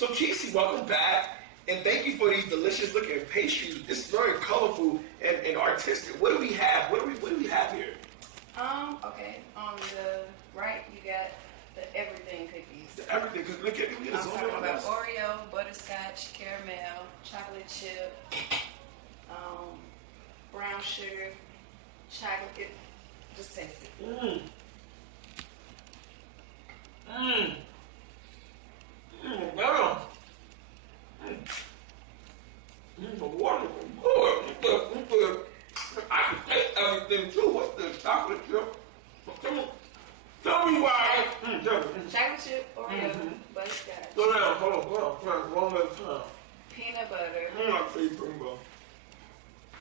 So Keesee, welcome back, and thank you for these delicious looking pastries. It's very colorful and artistic. What do we have? What do we have here? Okay. On the right, you got the everything cookies. The everything, because look at me. I'm talking about Oreo, butterscotch, caramel, chocolate chip, brown sugar, chocolate. Just taste it. Mmm. Mmm. Mmm. Wow. The waterful good. I can taste everything too. What's the chocolate chip? Tell me why. Chocolate chip, Oreo, butterscotch. Slow down, hold on. One more time. Peanut butter. I see peanut butter.